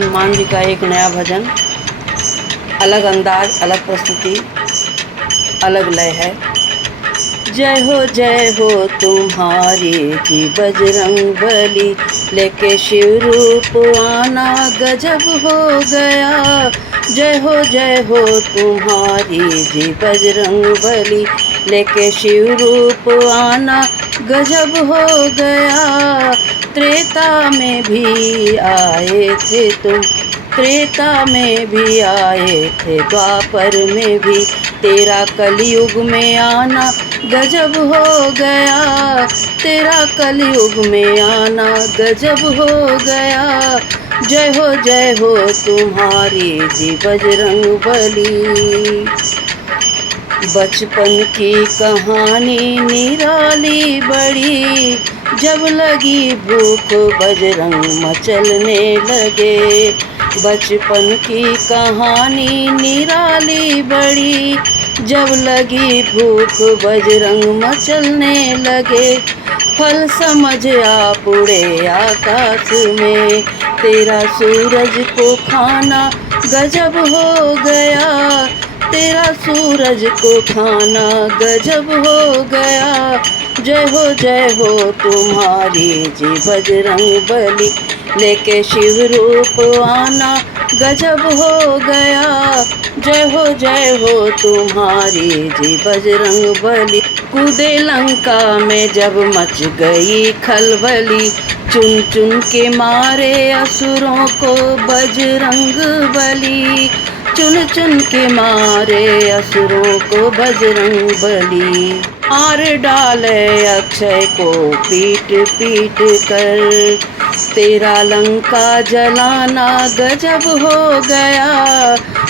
हनुमान जी का एक नया भजन, अलग अंदाज, अलग प्रस्तुति, अलग लय है। जय हो तुम्हारी जी बजरंग बली, लेके शिव रूप आना गजब हो गया। जय हो तुम्हारी जी बजरंग बली, लेके शिव रूप आना गजब हो गया। त्रेता में भी आए थे तुम, त्रेता में भी आए थे, द्वापर में भी, तेरा कलयुग में आना गजब हो गया। तेरा कलयुग में आना गजब हो गया। जय हो तुम्हारी जी बजरंग बली। बचपन की कहानी निराली बड़ी, जब लगी भूख बजरंग मचलने लगे। बचपन की कहानी निराली बड़ी, जब लगी भूख बजरंग मचलने लगे। फल समझ आप उड़े आकाश में, तेरा सूरज को खाना गजब हो गया। तेरा सूरज को खाना गजब हो गया। जय हो तुम्हारी जी बजरंग बली, लेके शिव रूप आना गजब हो गया। जय हो तुम्हारी जी बजरंग बली। कूदे लंका में जब मच गई खलबली, चुन चुन के मारे असुरों को बजरंग बली। चुन चुन के मारे असुरों को बजरंग बली। मार डाले अक्षय को पीट पीट कर, तेरा लंका जलाना गजब हो गया।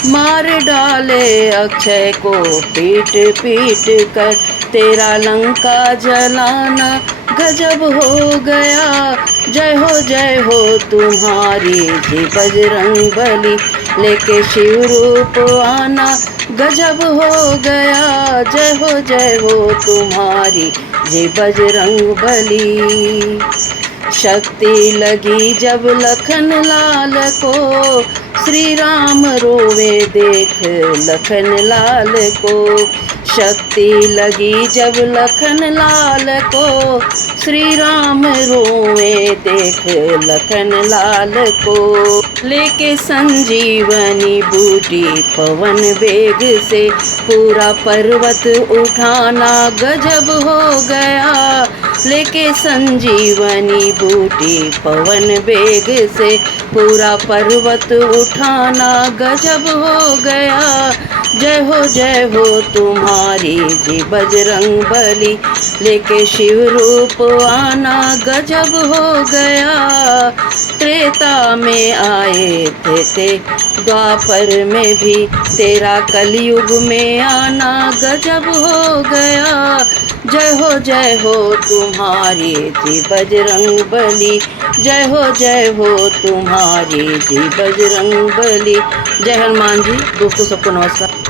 मार डाले अक्षय को पीट पीट कर, तेरा लंका जलाना गजब हो गया। जय हो तुम्हारी जी बजरंग बली, लेके शिव रूप आना गजब हो गया। जय हो तुम्हारी जी बजरंग बली। शक्ति लगी जब लखन लाल को, श्री राम रोवे देख लखन लाल को। शक्ति लगी जब लखन लाल को, श्री राम रोवे देख लखन लाल को। लेके संजीवनी बूटी पवन वेग से, पूरा पर्वत उठाना गजब हो गया। लेके संजीवनी बूटी पवन वेग से, पूरा पर्वत उठाना गजब हो गया। जय हो तुम्हारी जी बजरंग बली, लेके शिव रूप आना गजब हो गया। त्रेता में आए थे द्वापर में भी, तेरा कलयुग में आना गजब हो गया। जय हो तुम्हारी जी बजरंग बली। जय हो तुम्हारी जी बजरंग बली। जय हनुमान जी। दोस्तों सबको नमस्कार।